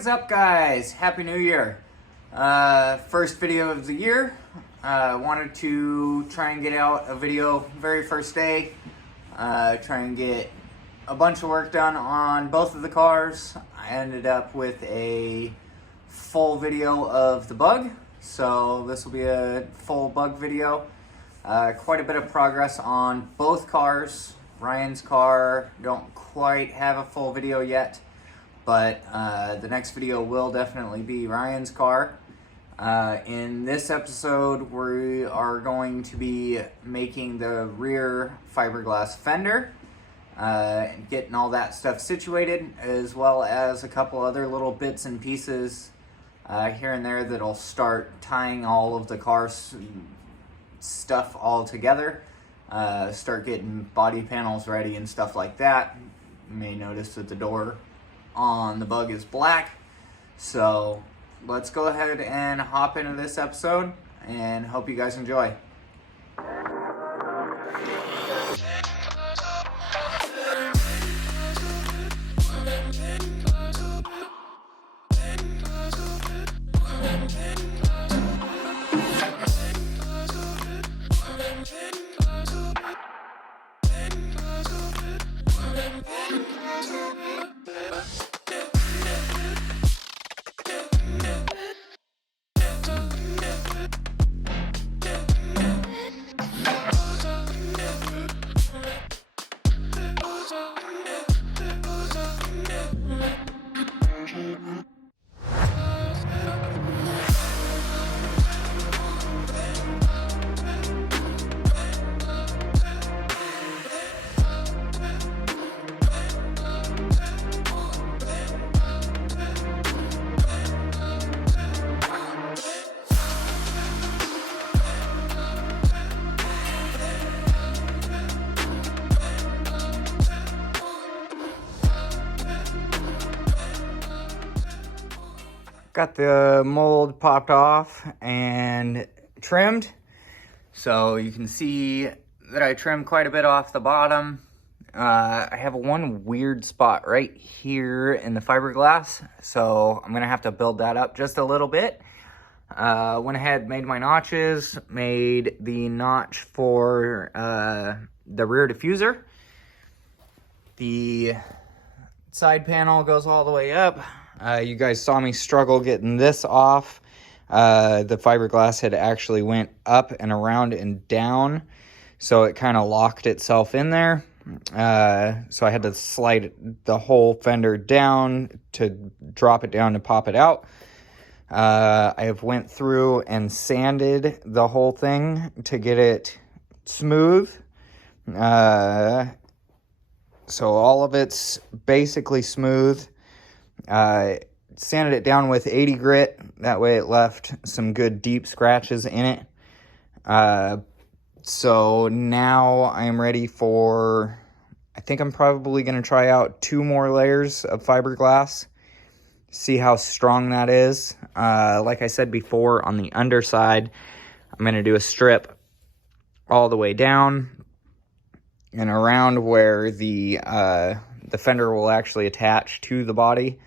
is up, guys? Happy New Year. First video of the year. Wanted to try and get out a video very first day. Try and get a bunch of work done on both of the cars. I ended up with a full video of the bug. So this will be a full bug video. Quite a bit of progress on both cars. Ryan's car, don't quite have a full video yet, but the next video will definitely be Ryan's car. In this episode, we are going to be making the rear fiberglass fender, getting all that stuff situated, as well as a couple other little bits and pieces here and there that'll start tying all of the car's stuff all together. Start getting body panels ready and stuff like that. You may notice that the door on the bug is black. So let's go ahead and hop into this episode and hope you guys enjoy. Got the mold popped off and trimmed. So you can see that I trimmed quite a bit off the bottom. I have one weird spot right here in the fiberglass, so I'm gonna have to build that up just a little bit. Went ahead, made my notches, made the notch for the rear diffuser. The side panel goes all the way up. You guys saw me struggle getting this off. The fiberglass had actually went up and around and down, so it kind of locked itself in there. So I had to slide the whole fender down to drop it down to pop it out. I have went through and sanded the whole thing to get it smooth. So all of it's basically smooth. Sanded it down with 80 grit. That way it left some good deep scratches in it. So now I'm ready for, I think I'm probably going to try out 2 more layers of fiberglass. See how strong that is. Like I said before, on the underside, I'm going to do a strip all the way down and around where the fender will actually attach to the body.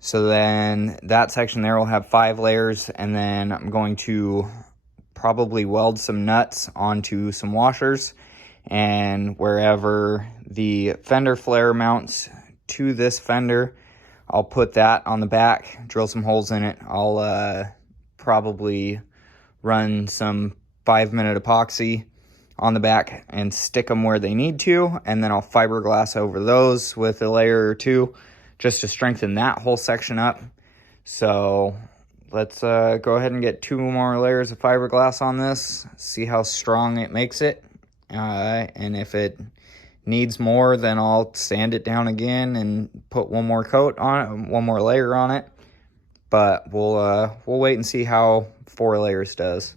So then that section there will have 5 layers, and then I'm going to probably weld some nuts onto some washers, and wherever the fender flare mounts to this fender, I'll put that on the back, drill some holes in it. I'll probably run some 5-minute epoxy on the back and stick them where they need to, and then I'll fiberglass over those with a layer or 2 just to strengthen that whole section up. So let's go ahead and get 2 more layers of fiberglass on this, see how strong it makes it, and if it needs more, then I'll sand it down again and put one more coat on it, 1 more layer on it. But we'll wait and see how 4 layers does.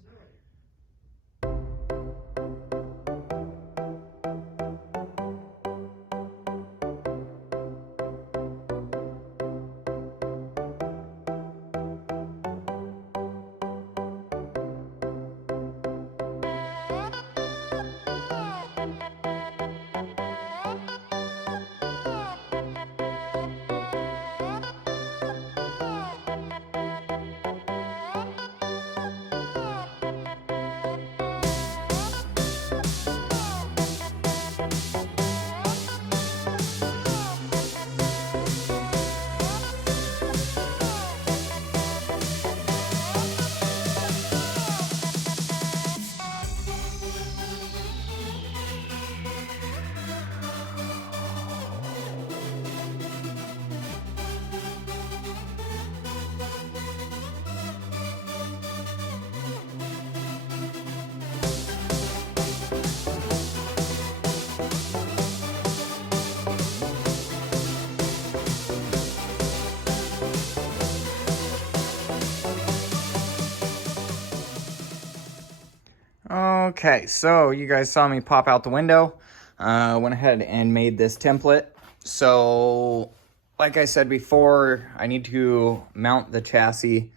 Okay, so you guys saw me pop out the window. Went ahead and made this template. So, like I said before, I need to mount the chassis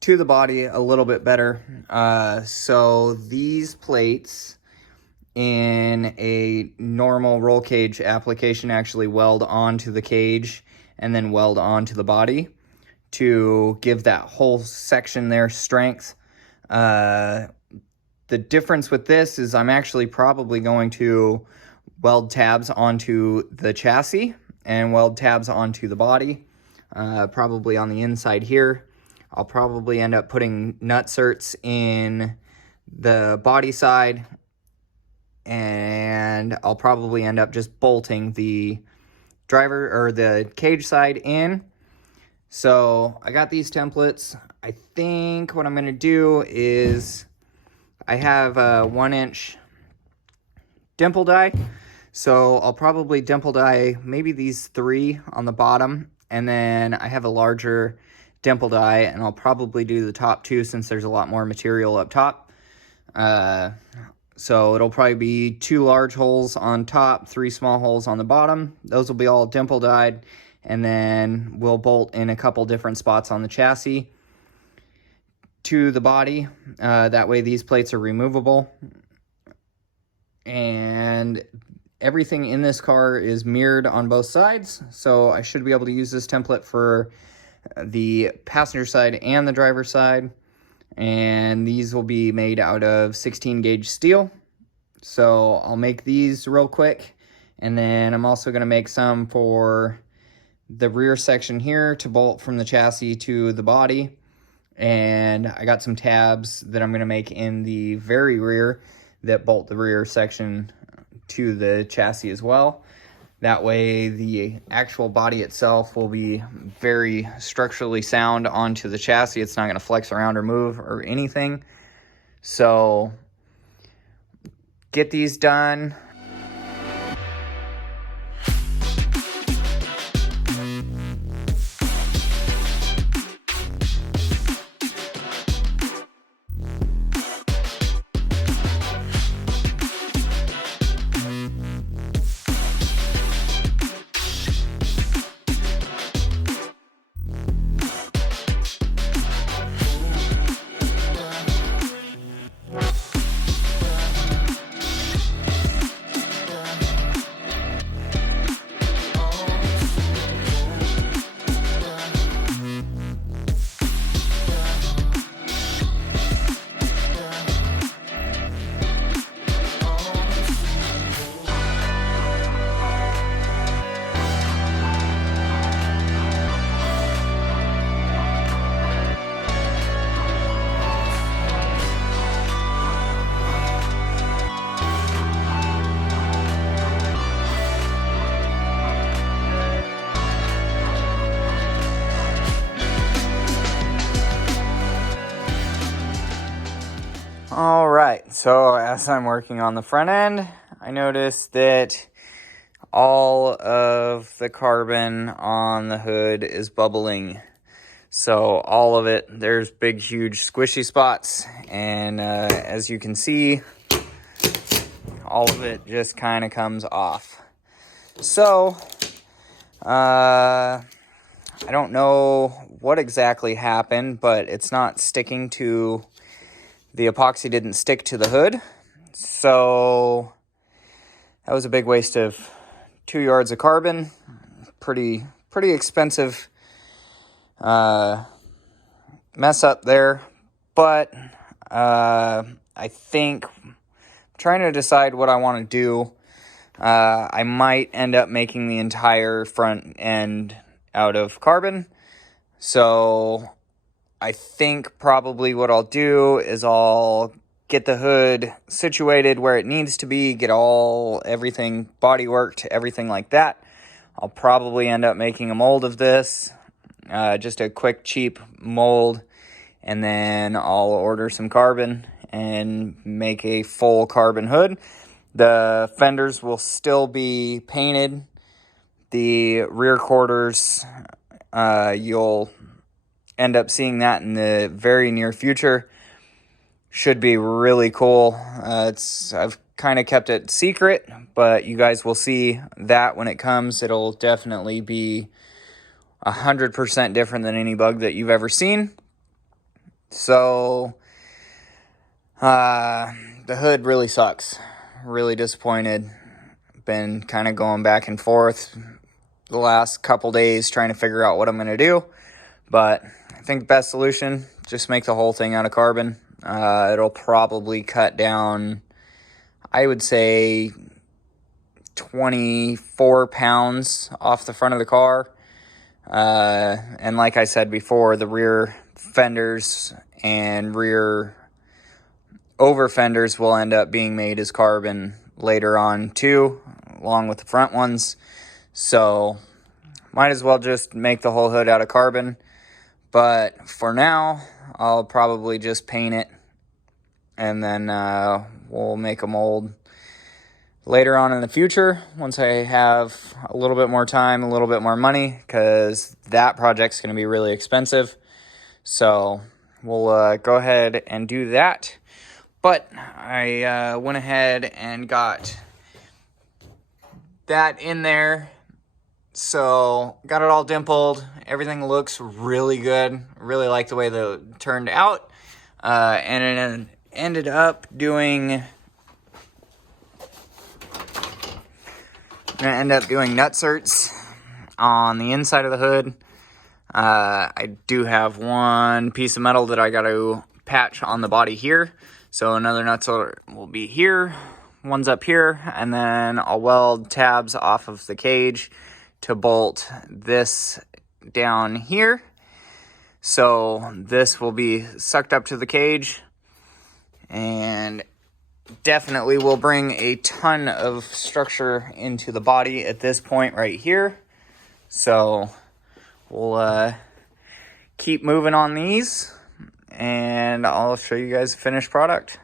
to the body a little bit better. So these plates in a normal roll cage application actually weld onto the cage and then weld onto the body to give that whole section there strength. The difference with this is I'm actually probably going to weld tabs onto the chassis and weld tabs onto the body, probably on the inside here. I'll probably end up putting nutserts in the body side, and I'll probably end up just bolting the driver or the cage side in. So I got these templates. I think what I'm going to do is I have a 1-inch dimple die. So I'll probably dimple die maybe these 3 on the bottom, and then I have a larger dimple die, and I'll probably do the top 2 since there's a lot more material up top. So it'll probably be 2 large holes on top, 3 small holes on the bottom. Those will be all dimple dyed, and then we'll bolt in a couple different spots on the chassis to the body. That way these plates are removable. And everything in this car is mirrored on both sides, so I should be able to use this template for the passenger side and the driver's side. And these will be made out of 16 gauge steel. So I'll make these real quick, and then I'm also going to make some for the rear section here to bolt from the chassis to the body. And I got some tabs that I'm going to make in the very rear that bolt the rear section to the chassis as well. That way the actual body itself will be very structurally sound onto the chassis. It's not going to flex around or move or anything. So get these done. All right, so as I'm working on the front end, I noticed that all of the carbon on the hood is bubbling. So all of it, there's big, huge, squishy spots. And as you can see, all of it just kind of comes off. So, I don't know what exactly happened, but it's not sticking to... The epoxy didn't stick to the hood, so that was a big waste of 2 yards of carbon. Pretty expensive mess up there, but I think I'm trying to decide what I want to do. I might end up making the entire front end out of carbon, so I think probably what I'll do is I'll get the hood situated where it needs to be, get everything body worked, everything like that. I'll probably end up making a mold of this, just a quick, cheap mold, and then I'll order some carbon and make a full carbon hood. The fenders will still be painted. The rear quarters, you'll end up seeing that in the very near future. should be really cool. I've kind of kept it secret, but you guys will see that when it comes. It'll definitely be 100% different than any bug that you've ever seen. So the hood really sucks. Really disappointed. Been kind of going back and forth the last couple days trying to figure out what I'm going to do. But I think the best solution, just make the whole thing out of carbon. It'll probably cut down, I would say, 24 pounds off the front of the car. And like I said before, the rear fenders and rear over fenders will end up being made as carbon later on too, along with the front ones. So might as well just make the whole hood out of carbon. But for now, I'll probably just paint it, and then we'll make a mold later on in the future once I have a little bit more time, a little bit more money, because that project's going to be really expensive. So we'll go ahead and do that. But I went ahead and got that in there. So got it all dimpled. Everything looks really good. Really like the way that it turned out. And it ended up doing... I'm going to end up doing nutserts on the inside of the hood. I do have one piece of metal that I got to patch on the body here. So another nutsert will be here. One's up here. And then I'll weld tabs off of the cage to bolt this down here. So this will be sucked up to the cage. And definitely will bring a ton of structure into the body at this point right here. So we'll keep moving on these, and I'll show you guys the finished product.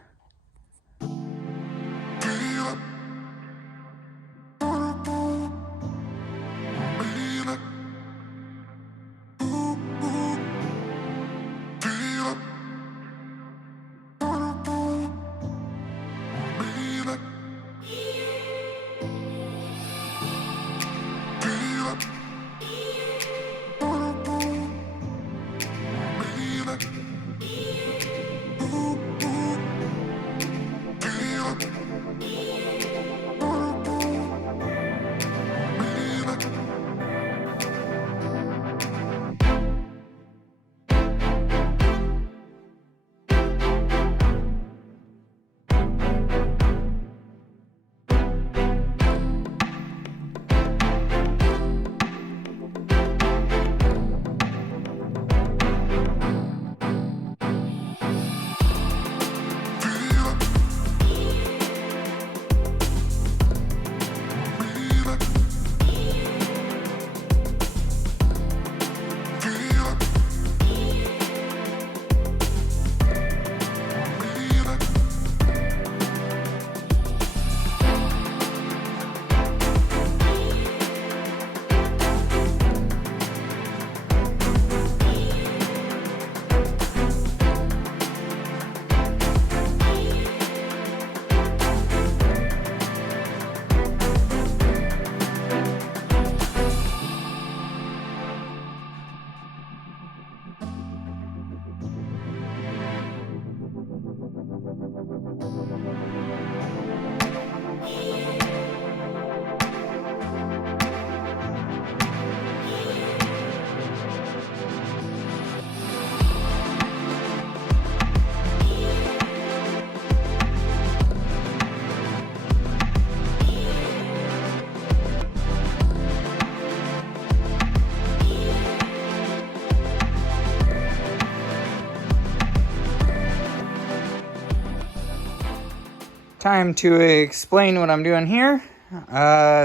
Time to explain what I'm doing here.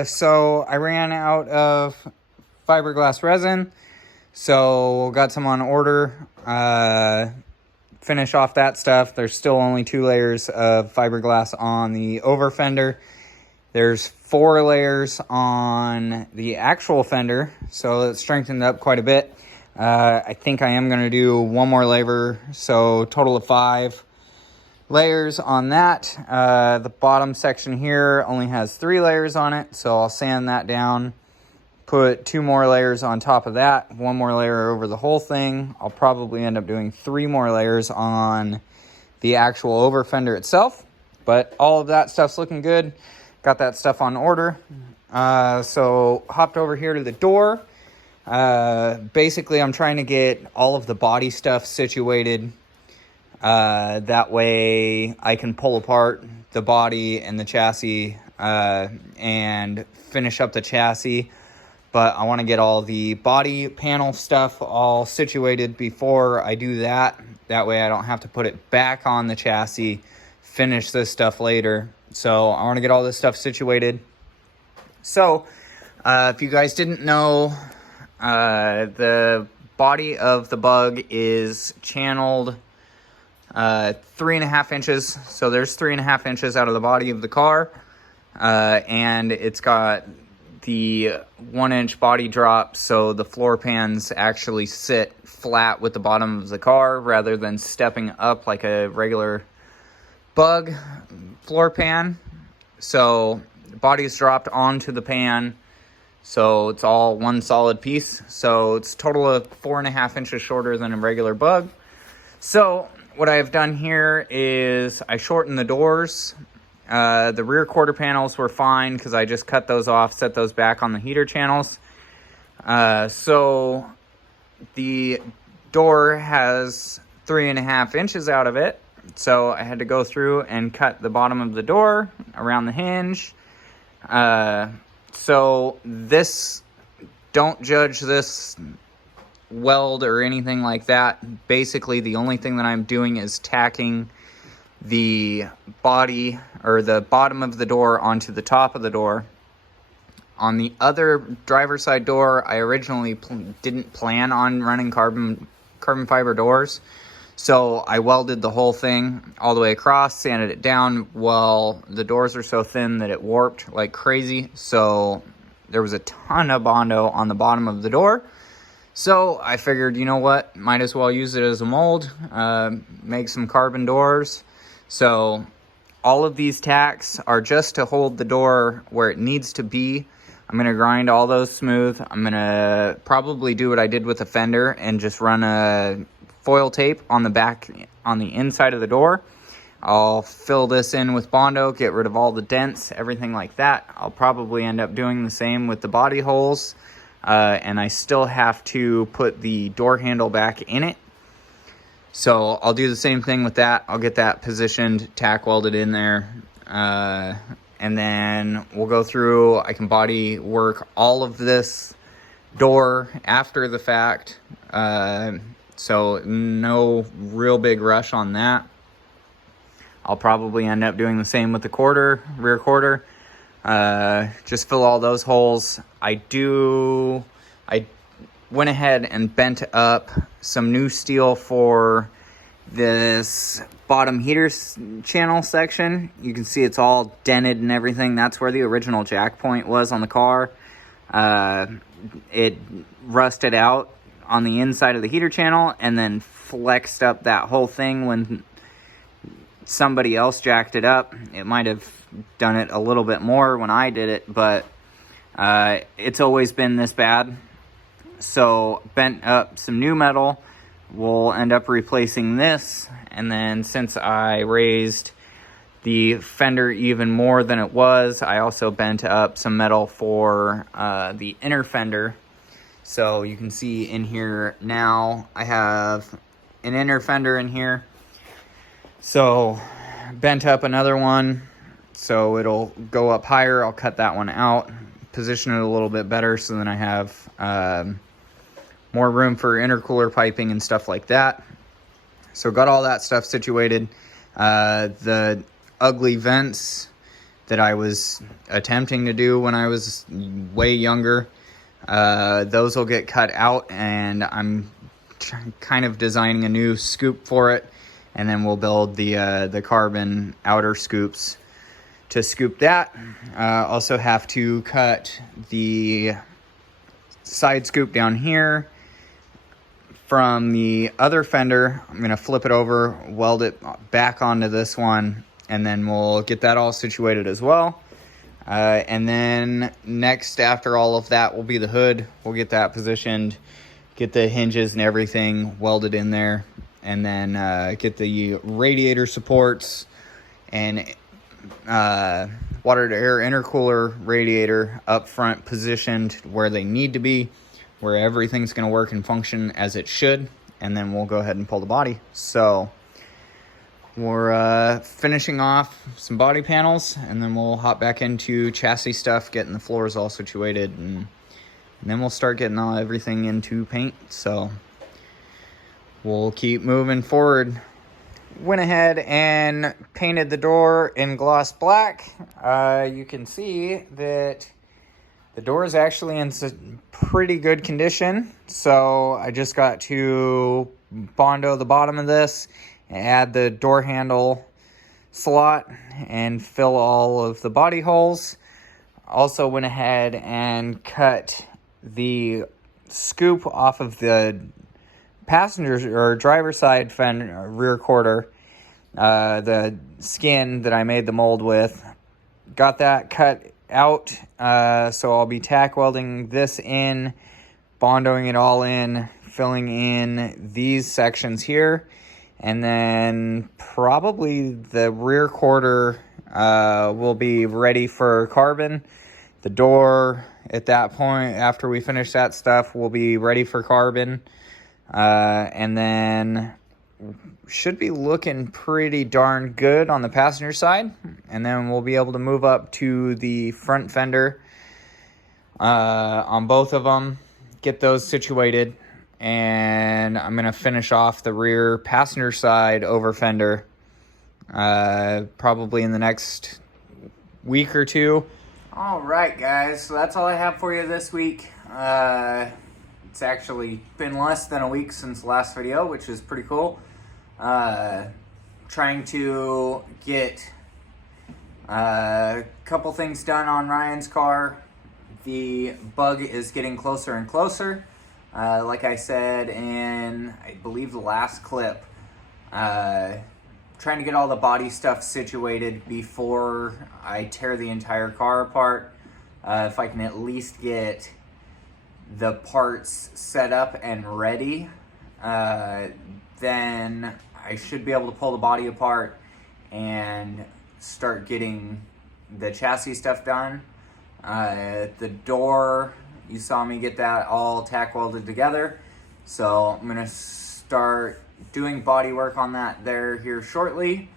So I ran out of fiberglass resin, so got some on order. Finish off that stuff. There's still only 2 layers of fiberglass on the over fender. There's 4 layers on the actual fender, so it's strengthened up quite a bit. I think I am going to do 1 more layer, so total of 5. layers on that. The bottom section here only has 3 layers on it, so I'll sand that down, put 2 more layers on top of that, 1 more layer over the whole thing. I'll probably end up doing 3 more layers on the actual over fender itself, but all of that stuff's looking good. Got that stuff on order. So hopped over here to the door. Basically I'm trying to get all of the body stuff situated. That way I can pull apart the body and the chassis, and finish up the chassis. But I want to get all the body panel stuff all situated before I do that. That way I don't have to put it back on the chassis, finish this stuff later. So I want to get all this stuff situated. So, if you guys didn't know, the body of the Bug is channeled 3.5 inches. So there's 3.5 inches out of the body of the car. And it's got the 1-inch body drop, so the floor pans actually sit flat with the bottom of the car rather than stepping up like a regular Bug floor pan. So the body is dropped onto the pan, so it's all one solid piece. So it's a total of 4.5 inches shorter than a regular Bug. So what I've done here is I shortened the doors. The rear quarter panels were fine because I just cut those off, set those back on the heater channels. So the door has 3.5 inches out of it. So I had to go through and cut the bottom of the door around the hinge. So this, don't judge this weld or anything like that. Basically, the only thing that I'm doing is tacking the body or the bottom of the door onto the top of the door. On the other driver's side door, I originally didn't plan on running carbon fiber doors, so I welded the whole thing all the way across, sanded it down. Well, the doors are so thin that it warped like crazy, so there was a ton of Bondo on the bottom of the door. So I figured, you know what, might as well use it as a mold, make some carbon doors. So all of these tacks are just to hold the door where it needs to be. I'm going to grind all those smooth. I'm going to probably do what I did with the fender and just run a foil tape on the back, on the inside of the door. I'll fill this in with Bondo, get rid of all the dents, everything like that. I'll probably end up doing the same with the body holes. And I still have to put the door handle back in it. So I'll do the same thing with that. I'll get that positioned, tack welded in there. And then we'll go through, I can body work all of this door after the fact. So no real big rush on that. I'll probably end up doing the same with the rear quarter. Just fill all those holes. I went ahead and bent up some new steel for this bottom heater channel section. You can see it's all dented and everything. That's where the original jack point was on the car. It rusted out on the inside of the heater channel and then flexed up that whole thing when somebody else jacked it up. It might have done it a little bit more when I did it, but it's always been this bad. So bent up some new metal. We'll end up replacing this, and then since I raised the fender even more than it was, I also bent up some metal for the inner fender. So you can see in here now I have an inner fender in here. So bent up another one so it'll go up higher. I'll cut that one out, position it a little bit better so then I have more room for intercooler piping and stuff like that. So got all that stuff situated. The ugly vents that I was attempting to do when I was way younger, those will get cut out, and I'm kind of designing a new scoop for it, and then we'll build the carbon outer scoops to scoop that. Also have to cut the side scoop down here, from the other fender. I'm going to flip it over, weld it back onto this one, and then we'll get that all situated as well. And then next, after all of that, will be the hood. We'll get that positioned, get the hinges and everything welded in there, and then get the radiator supports and water to air intercooler radiator up front positioned where they need to be, where everything's going to work and function as it should, and then we'll go ahead and pull the body. So we're finishing off some body panels, and then we'll hop back into chassis stuff, getting the floors all situated, and then we'll start getting everything into paint. So we'll keep moving forward. Went ahead and painted the door in gloss black. You can see that the door is actually in some pretty good condition. So I just got to Bondo the bottom of this, add the door handle slot, and fill all of the body holes. Also went ahead and cut the scoop off of the passenger or driver side rear quarter, the skin that I made the mold with. Got that cut out, so I'll be tack welding this in, bondoing it all in, filling in these sections here, and then probably the rear quarter will be ready for carbon. The door at that point, after we finish that stuff, will be ready for carbon. And then should be looking pretty darn good on the passenger side. And then we'll be able to move up to the front fender on both of them, get those situated. And I'm going to finish off the rear passenger side over fender probably in the next week or two. All right, guys, so that's all I have for you this week. It's actually been less than a week since the last video, which is pretty cool. Trying to get a couple things done on Ryan's car. The bug is getting closer and closer. Like I said in, I believe, the last clip, trying to get all the body stuff situated before I tear the entire car apart. If I can at least get the parts set up and ready, then I should be able to pull the body apart and start getting the chassis stuff done. The door, you saw me get that all tack welded together, so I'm gonna start doing body work on that here shortly.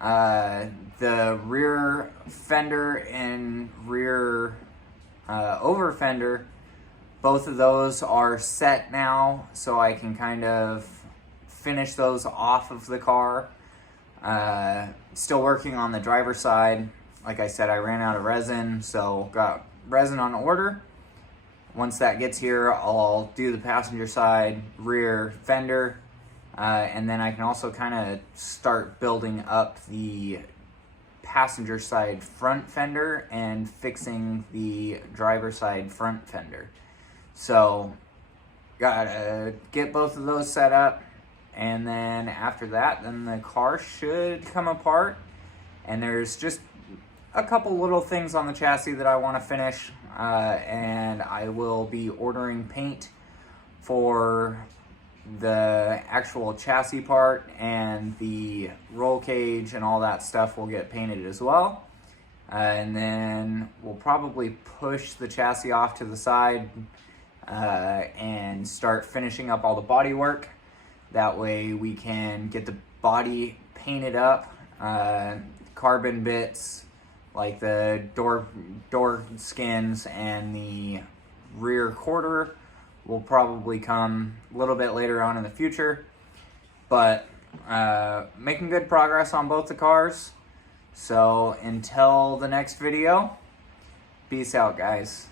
The rear fender and rear over fender, both of those are set now, so I can kind of finish those off of the car. Still working on the driver's side. Like I said, I ran out of resin, so got resin on order. Once that gets here, I'll do the passenger side rear fender, and then I can also kind of start building up the passenger side front fender and fixing the driver side front fender. So gotta get both of those set up, and then after that, then the car should come apart. And there's just a couple little things on the chassis that I want to finish, and I will be ordering paint for the actual chassis part, and the roll cage and all that stuff will get painted as well. And then we'll probably push the chassis off to the side and start finishing up all the body work. That way we can get the body painted up. Carbon bits like the door skins and the rear quarter will probably come a little bit later on in the future. But making good progress on both the cars. So until the next video, peace out, guys.